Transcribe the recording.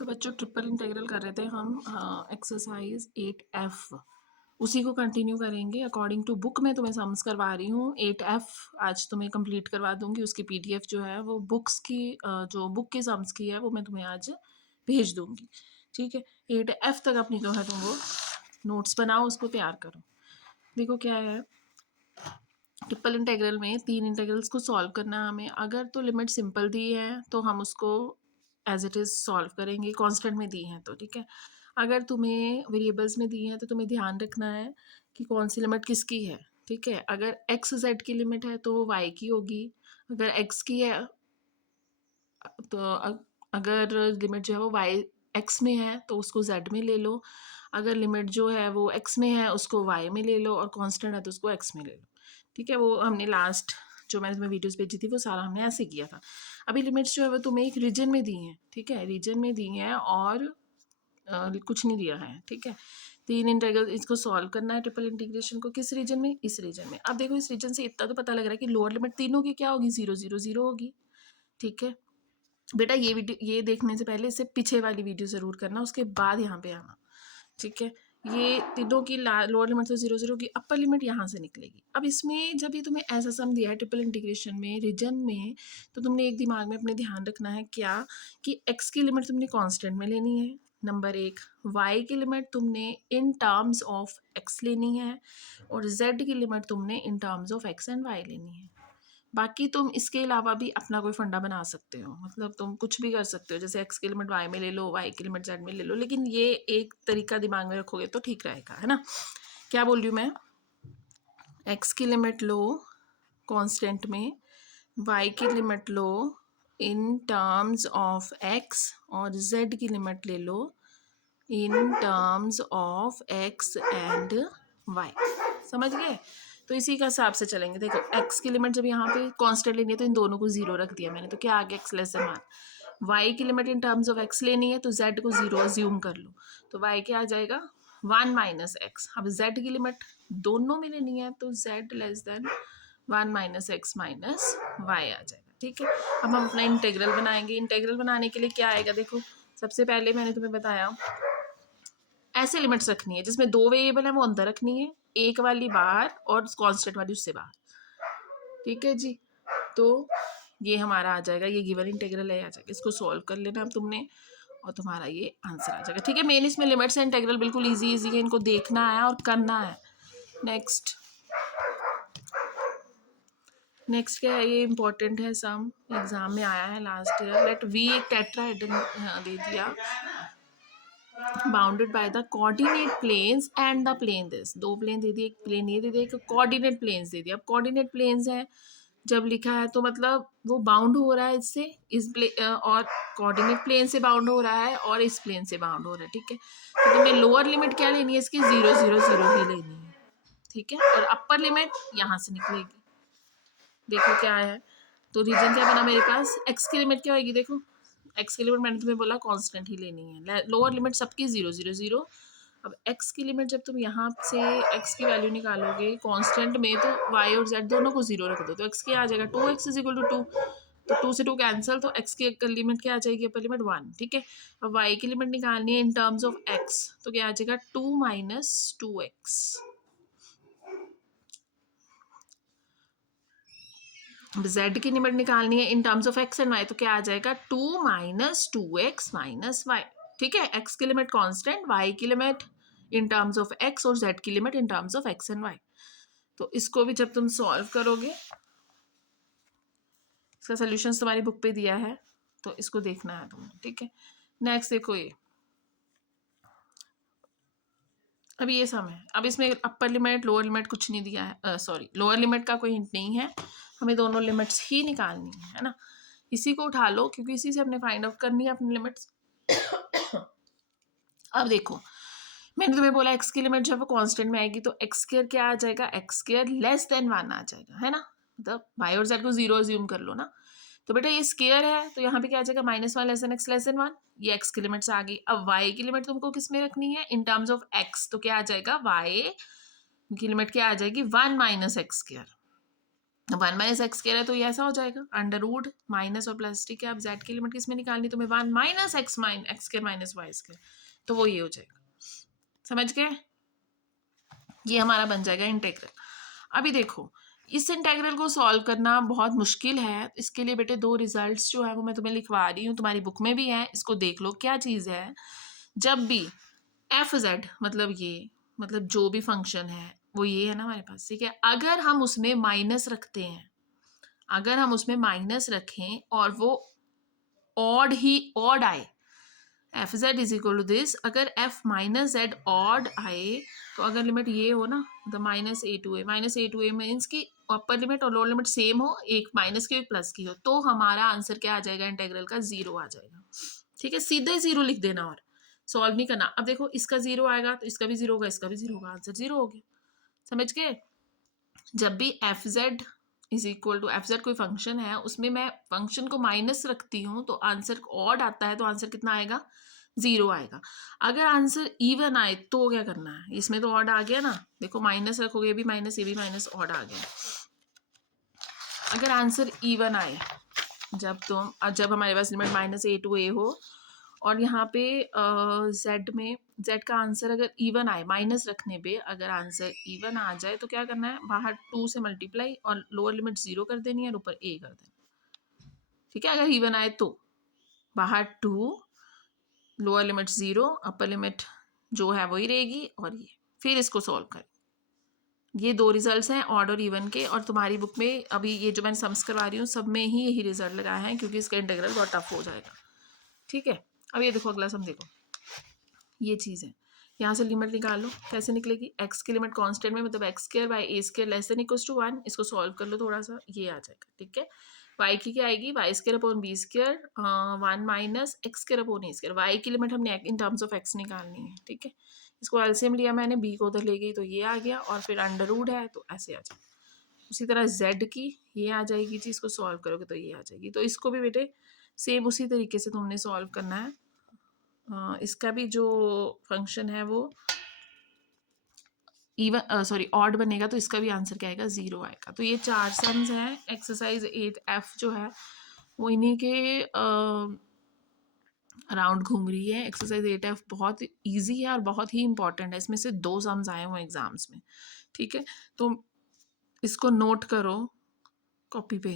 तो बच्चों triple integral कर रहे थे हम एक्सरसाइज 8F उसी को कंटिन्यू करेंगे अकॉर्डिंग टू बुक। मैं तुम्हें सम्स करवा रही हूँ 8F आज तुम्हें कंप्लीट करवा दूंगी। उसकी PDF जो है वो बुक्स की जो बुक के सम्स की है वो मैं तुम्हें आज भेज दूंगी। ठीक है, 8F तक अपनी जो है तुम वो नोट्स बनाओ, उसको तैयार करो। देखो क्या है, ट्रिपल इंटीग्रल में 3 इंटीग्रल्स को सॉल्व करना है हमें। अगर तो लिमिट सिंपल दी है तो हम उसको एज इट इज़ सॉल्व करेंगे, कांस्टेंट में दी हैं तो ठीक है। अगर तुम्हें वेरिएबल्स में दी हैं तो तुम्हें ध्यान रखना है कि कौन सी लिमिट किसकी है। ठीक है, अगर एक्स जेड की लिमिट है तो वो वाई की होगी, अगर एक्स की है तो अगर लिमिट जो है वो वाई एक्स में है तो उसको जेड में ले लो, अगर लिमिट जो है वो एक्स में है उसको वाई में ले लो, और कांस्टेंट है तो उसको एक्स में ले लो। ठीक है, वो हमने लास्ट जो मैंने तुम्हें वीडियोस भेजी थी वो सारा हमने ऐसे किया था। अभी लिमिट्स जो है वो तुम्हें एक रीजन में दी हैं। ठीक है, रीजन में दी हैं और कुछ नहीं दिया है। ठीक है, 3 इंटीग्रल इसको सॉल्व करना है ट्रिपल इंटीग्रेशन को। किस रीजन में? इस रीजन में। अब देखो इस रीजन से इतना तो पता लग रहा है कि लोअर लिमिट तीनों की क्या होगी, 0 0 0 होगी। ठीक है बेटा, ये वीडियो ये देखने से पहले इससे पीछे वाली वीडियो ज़रूर करना, उसके बाद यहाँ पे आना। ठीक है, ये तीनों की लोअर लिमिट तो 0 0 की, अपर लिमिट यहाँ से निकलेगी। अब इसमें जब ये तुम्हें ऐसा सम दिया है ट्रिपल इंटीग्रेशन में रीजन में, तो तुमने एक दिमाग में अपने ध्यान रखना है क्या, कि एक्स की लिमिट तुमने कांस्टेंट में लेनी है, नंबर एक। वाई की लिमिट तुमने इन टर्म्स ऑफ एक्स लेनी है, और जेड की लिमिट तुमने in terms of X and Y लेनी है। बाकी तुम इसके अलावा भी अपना कोई फंडा बना सकते हो, मतलब तुम कुछ भी कर सकते हो, जैसे एक्स की लिमिट वाई में ले लो, वाई की लिमिट जेड में ले लो, लेकिन ये एक तरीका दिमाग में रखोगे तो ठीक रहेगा, है ना। क्या बोल रही हूँ मैं, एक्स की लिमिट लो कांस्टेंट में, वाई की लिमिट लो इन टर्म्स ऑफ एक्स, और जेड की लिमिट ले लो in terms of X and Y. समझ गए? तो इसी का हिसाब से चलेंगे। देखो एक्स की लिमिट जब यहाँ पे कांस्टेंट लेनी है तो इन दोनों को 0 रख दिया मैंने, तो क्या आ गया, एक्स लेस देन 1। वाई की limit in terms of x लेनी है तो जेड को 0 अज्यूम कर लो, तो वाई क्या आ जाएगा, 1 माइनस एक्स। अब जेड की लिमिट दोनों में लेनी है तो Z less than 1 minus X minus Y आ जाएगा। ठीक है, अब हम अपना इंटेग्रल बनाएंगे। इंटेग्रल बनाने के लिए क्या आएगा, देखो सबसे पहले मैंने तुम्हें बताया ऐसे लिमिट्स रखनी है जिसमें 2 वेरिएबल है वो अंदर रखनी है, एक वाली बाहर और कांस्टेंट वाली उससे बाहर। ठीक है जी, तो ये हमारा आ जाएगा, ये गिवन इंटीग्रल है, आ जाएगा। इसको सॉल्व कर लेना अब तुमने और तुम्हारा ये आंसर आ जाएगा। ठीक है, मेन इसमें लिमिट्स एंड इंटीग्रल बिल्कुल इजी इजी है, इनको देखना है और करना है। नेक्स्ट नेक्स्ट क्या है, ये इंपॉर्टेंट है, सम एग्जाम में आया है लास्ट ईयर। लेट वी एक टेट्राहेड्रन दे दिया, bounded by the coordinate planes and the plane this. 2 plane दे दिए, एक प्लेन ये दे दिया, एक कोऑर्डिनेट प्लेन्स दे दिया। अब कोऑर्डिनेट प्लेन्स है जब लिखा है तो मतलब वो बाउंड हो रहा है इससे, और कोऑर्डिनेट प्लेन से बाउंड हो रहा है और इस प्लेन से बाउंड हो रहा है। ठीक है, तो तुम्हें लोअर लिमिट क्या लेनी है इसकी, 0 0 0 ही लेनी है। ठीक है, और अपर लिमिट यहाँ से निकलेगी। देखो क्या है, तो रीजन क्या बना मेरे पास, एक्स की लिमिट क्या होगी, देखो एक्स की लिमिट मैंने तुम्हें बोला कांस्टेंट ही लेनी है, लोअर लिमिट सबकी 0 0 0। अब एक्स की लिमिट जब तुम यहाँ से एक्स की वैल्यू निकालोगे कांस्टेंट में, तो वाई और जेड दोनों को 0 रख दो, तो एक्स क्या आ जाएगा, 2x इज इक्वल टू 2, तो 2 से 2 कैंसिल, तो एक्स की लिमिट क्या आ जाएगी, अपर लिमिट 1। ठीक है, अब वाई की लिमिट निकालनी है इन टर्म्स ऑफ एक्स, तो क्या आ जाएगा 2 माइनस 2x। जेड की लिमिट निकालनी है in terms of X and Y, तो क्या आ जाएगा 2 माइनस 2x माइनस वाई। ठीक है, एक्स की लिमिट कांस्टेंट, वाई की limit in terms of X और जेड की limit in terms of X and Y. तो इसको भी जब तुम सॉल्व करोगे, इसका सोल्यूशन तुम्हारी बुक पे दिया है तो इसको देखना है तुम्हें। ठीक है, नेक्स्ट देखो ये, अब ये सम है। अब इसमें अपर लिमिट लोअर लिमिट कुछ नहीं दिया है, सॉरी लोअर लिमिट का कोई हिंट नहीं है, हमें दोनों लिमिट्स ही निकालनी है ना। इसी को उठा लो क्योंकि इसी से हमने फाइंड आउट करनी है अपनी लिमिट्स। अब देखो मैंने तुम्हें बोला एक्स की लिमिट जब वो कांस्टेंट में आएगी तो एक्स स्क्वायर क्या आ जाएगा, एक्स स्क्वायर लेस देन 1 आ जाएगा, है ना। मतलब वाई और जेड को 0 अज्यूम कर लो ना, तो बेटा ये स्क्वायर है तो यहाँ पे क्या आ जाएगा, -1 less than x less than 1। ये एक्स की लिमिट्स आ गई। अब वाई की लिमिट तुमको किस में रखनी है, इन टर्म्स ऑफ एक्स, तो क्या आ जाएगा, वाई की लिमिट क्या आ जाएगी, 1 minus X square. One minus x कह रहा है तो ये ऐसा हो जाएगा अंडर रूट माइनस और प्लस, ठीक है। अब जेड की लिमिट किसमें निकालनी तुम्हें, वन माइनस एक्स के माइनस वाई स्क्र, तो वो ये हो जाएगा, समझ गए। ये हमारा बन जाएगा इंटेग्रल। अभी देखो इस इंटेग्रल को सॉल्व करना बहुत मुश्किल है, इसके लिए बेटे दो रिजल्ट्स जो है वो मैं तुम्हें लिखवा रही हूँ, तुम्हारी बुक में भी है, इसको देख लो क्या चीज़ है। जब भी एफ जेड मतलब ये मतलब जो भी फंक्शन है वो ये है ना हमारे पास, ठीक है। अगर हम उसमें माइनस रखते हैं, अगर हम उसमें माइनस रखें और वो ऑड आए, F Z is equal to this, अगर एफ माइनस जेड ऑड आए तो अगर लिमिट ये हो ना मतलब -a to a मीन्स की अपर लिमिट और लोअर लिमिट सेम हो, एक माइनस की एक प्लस की हो, तो हमारा आंसर क्या आ जाएगा इंटेग्रल का, जीरो आ जाएगा, ठीक है। सीधे जीरो लिख देना और सॉल्व नहीं करना। अब देखो इसका जीरो आएगा तो इसका भी जीरो होगा, इसका भी जीरो होगा, आंसर जीरो हो गया, समझ गए। जब भी F Z is equal to F Z कोई फंक्शन है उसमें मैं फंक्शन को माइनस रखती हूँ तो आंसर ऑड आता है, तो आंसर कितना आएगा, जीरो आएगा। अगर आंसर इवन आए तो क्या करना है, इसमें तो ऑड आ गया ना, देखो माइनस रखोगे ये भी माइनस, ये भी माइनस, ऑड आ गया। अगर आंसर इवन आए, जब हमारे पास लिमिट -a to a हो और यहाँ पे जेड का आंसर अगर इवन आए, माइनस रखने पे अगर आंसर इवन आ जाए तो क्या करना है, बाहर 2 से मल्टीप्लाई और लोअर लिमिट 0 कर देनी है और ऊपर a कर देना, ठीक है। अगर इवन आए तो बाहर 2, लोअर लिमिट 0, अपर लिमिट जो है वही रहेगी, और ये फिर इसको सॉल्व करें। ये दो रिजल्ट्स हैं ऑड और इवन के, और तुम्हारी बुक में अभी ये जो मैंने सम्स करवा रही हूँ सब में ही यही रिजल्ट लगाया है, क्योंकि इसका इंटीग्रल बहुत टफ हो जाएगा, ठीक है। अब ये देखो अगला सम देखो, ये चीज़ है, यहाँ से लिमिट निकाल लो, कैसे निकलेगी, एक्स की लिमिट कांस्टेंट में मतलब X square by A square less than equals to 1, इसको सॉल्व कर लो थोड़ा सा, ये आ जाएगा, ठीक है। वाई की क्या आएगी, Y square upon B square, 1 minus X square upon A square, Y की लिमिट हमने इन टर्म्स ऑफ एक्स निकालनी है, ठीक है। इसको एलसीएम लिया मैंने, बी को उधर ले गई तो ये आ गया, और फिर अंडर रूट है तो ऐसे आ जाएगा। उसी तरह जेड की ये आ जाएगी जी, इसको सॉल्व करोगे तो ये आ जाएगी, तो इसको भी बेटे सेम उसी तरीके से तुमने सॉल्व करना है। इसका भी जो फंक्शन है वो इवन सॉरी ऑड बनेगा तो इसका भी आंसर क्या आएगा, जीरो आएगा। तो ये चार सम्स हैं, एक्सरसाइज 8F जो है वो इन्हीं के अराउंड घूम रही है। एक्सरसाइज 8F बहुत इजी है और बहुत ही इंपॉर्टेंट है, इसमें से 2 सम्स आए हुए एग्जाम्स में, ठीक है। तो इसको नोट करो कॉपी पे,